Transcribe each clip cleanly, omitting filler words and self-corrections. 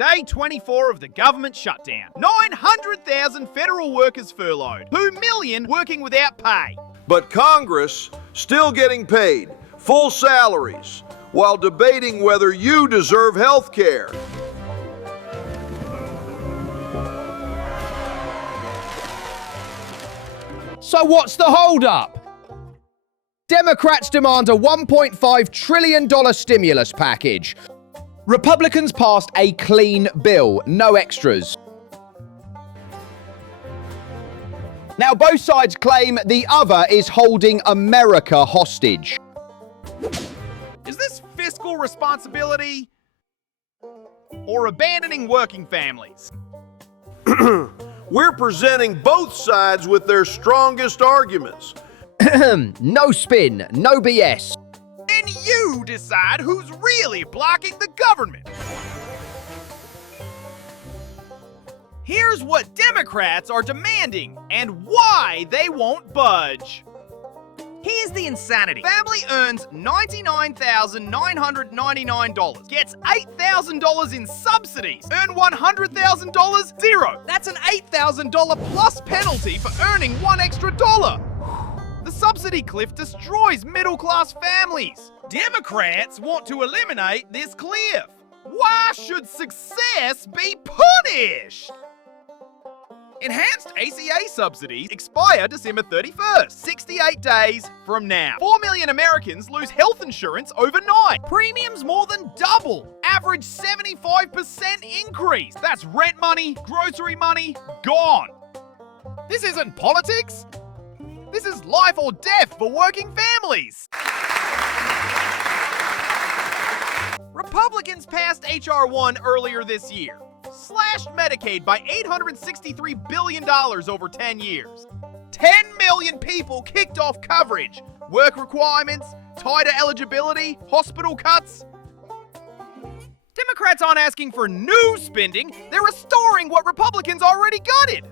Day 24 of the government shutdown. 900,000 federal workers furloughed. 2 million working without pay. But Congress still getting paid full salaries while debating whether you deserve health care. So what's the holdup? Democrats demand a $1.5 trillion stimulus package. Republicans passed a clean bill, no extras. Now both sides claim the other is holding America hostage. Is this fiscal responsibility or abandoning working families? We're presenting both sides with their strongest arguments. No spin, no BS. Then you decide who's really blocking the government. Here's what Democrats are demanding and why they won't budge. Here's the insanity. Family earns $99,999, gets $8,000 in subsidies, earn $100,000, zero. That's an $8,000 plus penalty for earning one extra dollar. The subsidy cliff destroys middle-class families. Democrats want to eliminate this cliff. Why should success be punished? Enhanced ACA subsidies expire December 31st, 68 days from now. 4 million Americans lose health insurance overnight. Premiums more than double. Average 75% increase. That's rent money, grocery money, gone. This isn't politics. This is life or death for working families. Republicans passed H.R. 1 earlier this year. Slashed Medicaid by $863 billion over 10 years. 10 million people kicked off coverage. Work requirements, tighter eligibility, hospital cuts. Democrats aren't asking for new spending, they're restoring what Republicans already gutted.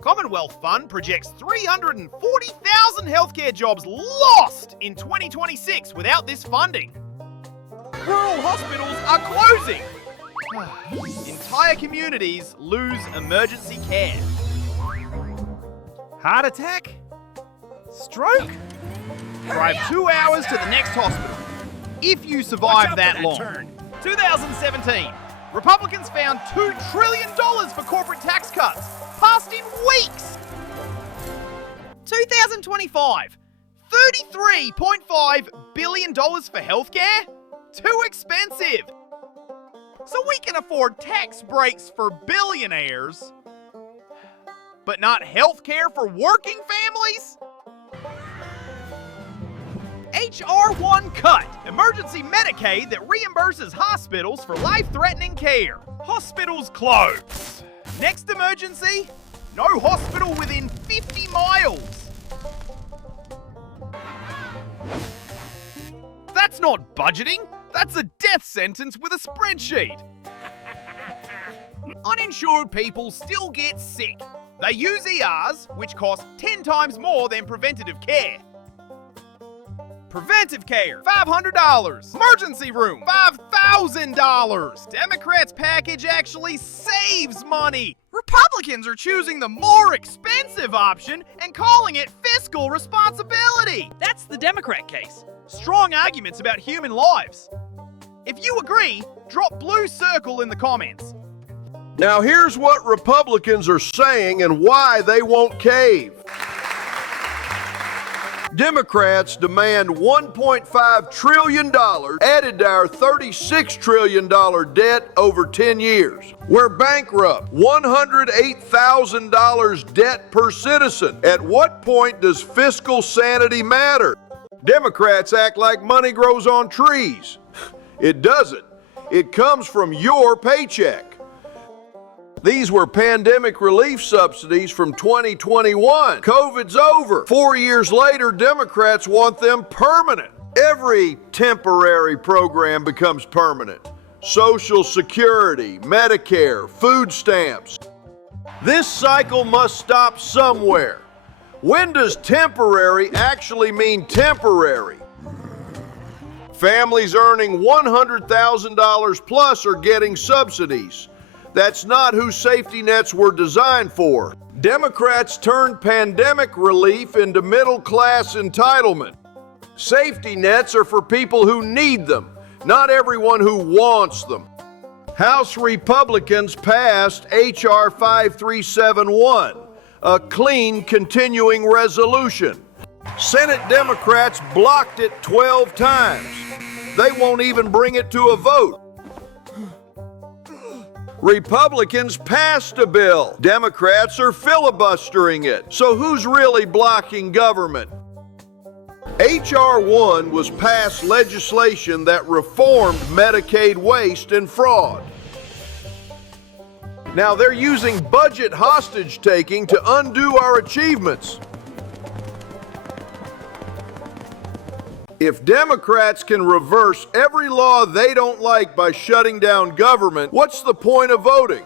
Commonwealth Fund projects 340,000 healthcare jobs lost in 2026 without this funding. Rural hospitals are closing. Entire communities lose emergency care. Heart attack? Stroke? Drive 2 hours to the next hospital. If you survive that long. 2017. Republicans found $2 trillion for corporate tax cuts. Passed in weeks. 2025. $33.5 billion for healthcare? Too expensive. So we can afford tax breaks for billionaires, but not health care for working families? H.R. 1 cut. Emergency Medicaid that reimburses hospitals for life-threatening care. Hospitals close. Next emergency, no hospital within 50 miles. That's not budgeting. That's a death sentence with a spreadsheet. Uninsured people still get sick. They use ERs, which cost 10 times more than preventative care. Preventive care, $500. Emergency room, $5,000. Democrats' package actually saves money. Republicans are choosing the more expensive option and calling it fiscal responsibility. That's the Democrat case. Strong arguments about human lives. If you agree, drop blue circle in the comments. Now here's what Republicans are saying and why they won't cave. Democrats demand $1.5 trillion added to our $36 trillion debt over 10 years. We're bankrupt. $108,000 debt per citizen. At what point does fiscal sanity matter? Democrats act like money grows on trees. It doesn't. It comes from your paycheck. These were pandemic relief subsidies from 2021. COVID's over. 4 years later, Democrats want them permanent. Every temporary program becomes permanent. Social Security, Medicare, food stamps. This cycle must stop somewhere. When does temporary actually mean temporary? Families earning $100,000 plus are getting subsidies. That's not who safety nets were designed for. Democrats turned pandemic relief into middle-class entitlement. Safety nets are for people who need them, not everyone who wants them. House Republicans passed H.R. 5371, a clean continuing resolution. Senate Democrats blocked it 12 times. They won't even bring it to a vote. Republicans passed a bill. Democrats are filibustering it. So who's really blocking government? H.R. 1 was passed legislation that reformed Medicaid waste and fraud. Now they're using budget hostage-taking to undo our achievements. If Democrats can reverse every law they don't like by shutting down government, what's the point of voting?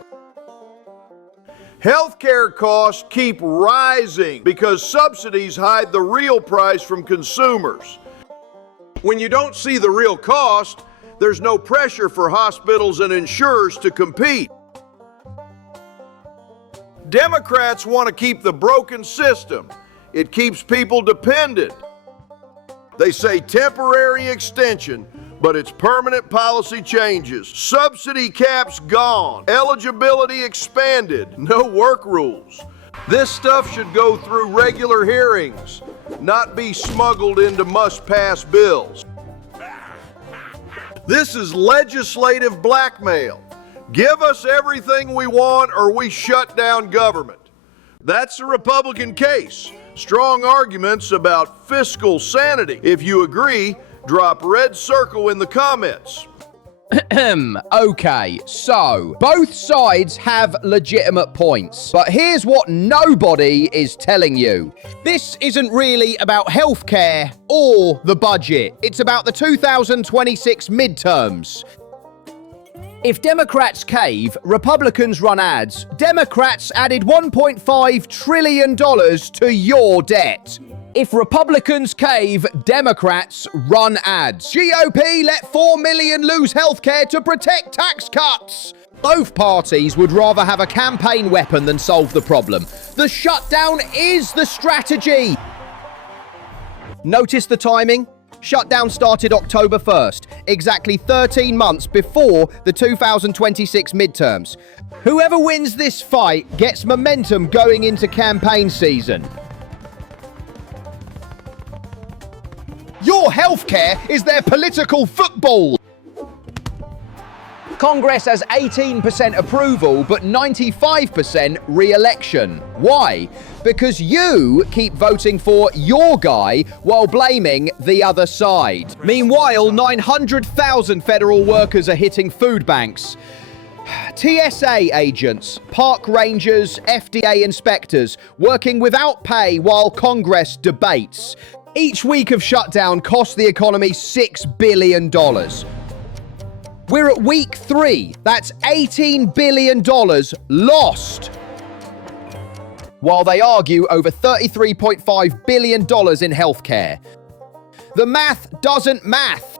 Healthcare costs keep rising because subsidies hide the real price from consumers. When you don't see the real cost, there's no pressure for hospitals and insurers to compete. Democrats want to keep the broken system. It keeps people dependent. They say temporary extension, but it's permanent policy changes. Subsidy caps gone. Eligibility expanded. No work rules. This stuff should go through regular hearings, not be smuggled into must-pass bills. This is legislative blackmail. Give us everything we want or we shut down government. That's a Republican case. Strong arguments about fiscal sanity. If you agree, drop red circle in the comments. Okay, so both sides have legitimate points, but here's what nobody is telling you. This isn't really about healthcare or the budget. It's about the 2026 midterms. If Democrats cave, Republicans run ads. Democrats added $1.5 trillion to your debt. If Republicans cave, Democrats run ads. GOP let 4 million lose healthcare to protect tax cuts. Both parties would rather have a campaign weapon than solve the problem. The shutdown is the strategy. Notice the timing? Shutdown started October 1st, exactly 13 months before the 2026 midterms. Whoever wins this fight gets momentum going into campaign season. Your healthcare is their political football. Congress has 18% approval, but 95% re-election. Why? Because you keep voting for your guy while blaming the other side. Meanwhile, 900,000 federal workers are hitting food banks. TSA agents, park rangers, FDA inspectors working without pay while Congress debates. Each week of shutdown costs the economy $6 billion. We're at week 3. That's $18 billion lost. While they argue over $33.5 billion in healthcare. The math doesn't math.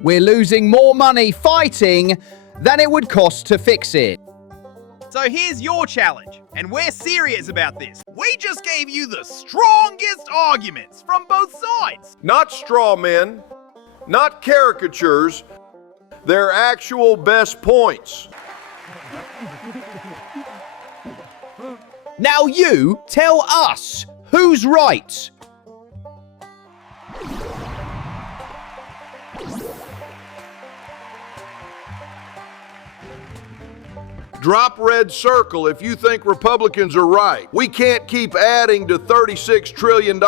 We're losing more money fighting than it would cost to fix it. So here's your challenge, and we're serious about this. We just gave you the strongest arguments from both sides. Not straw men, not caricatures, their actual best points. Now you tell us who's right. Drop red circle if you think Republicans are right. We can't keep adding to $36 trillion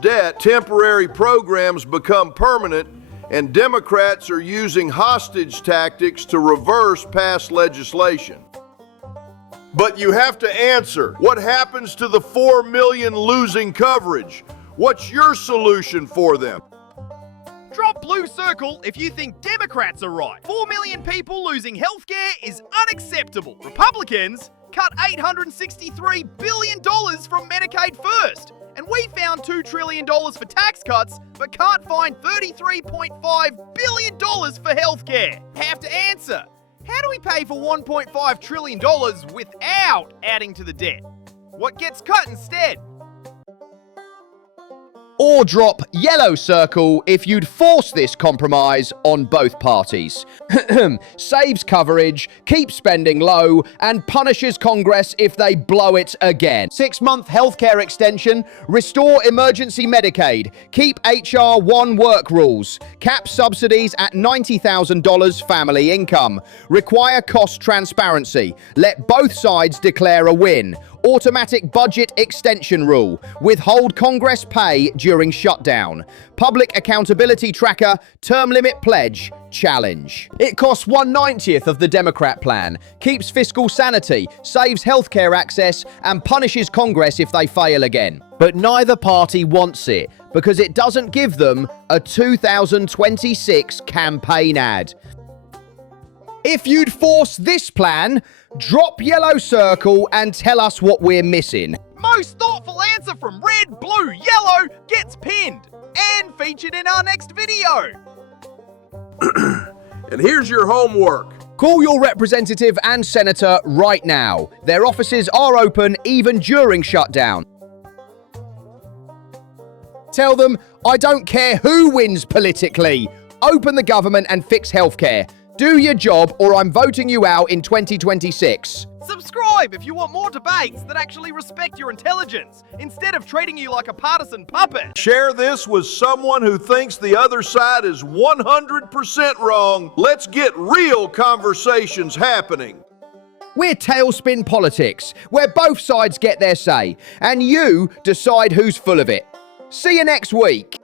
debt. Temporary programs become permanent, and Democrats are using hostage tactics to reverse past legislation. But you have to answer. What happens to the 4 million losing coverage? What's your solution for them? Drop blue circle if you think Democrats are right. 4 million people losing healthcare is unacceptable. Republicans cut $863 billion from Medicaid first. And we found $2 trillion for tax cuts, but can't find $33.5 billion for healthcare. Have to answer. How do we pay for $1.5 trillion without adding to the debt? What gets cut instead? Or drop yellow circle if you'd force this compromise on both parties. Saves coverage, keeps spending low, and punishes Congress if they blow it again. 6-month healthcare extension, restore emergency Medicaid, keep HR 1 work rules, cap subsidies at $90,000 family income, require cost transparency, let both sides declare a win. Automatic budget extension rule. Withhold Congress pay during shutdown. Public accountability tracker. Term limit pledge. Challenge. It costs 1/90th of the Democrat plan, keeps fiscal sanity, saves healthcare access, and punishes Congress if they fail again. But neither party wants it, because it doesn't give them a 2026 campaign ad. If you'd force this plan, drop yellow circle and tell us what we're missing. Most thoughtful answer from red, blue, yellow gets pinned and featured in our next video. And here's your homework. Call your representative and senator right now. Their offices are open even during shutdown. Tell them, I don't care who wins politically. Open the government and fix healthcare. Do your job or I'm voting you out in 2026. Subscribe if you want more debates that actually respect your intelligence, instead of treating you like a partisan puppet. Share this with someone who thinks the other side is 100% wrong. Let's get real conversations happening. We're Tailspin Politics, where both sides get their say, and you decide who's full of it. See you next week.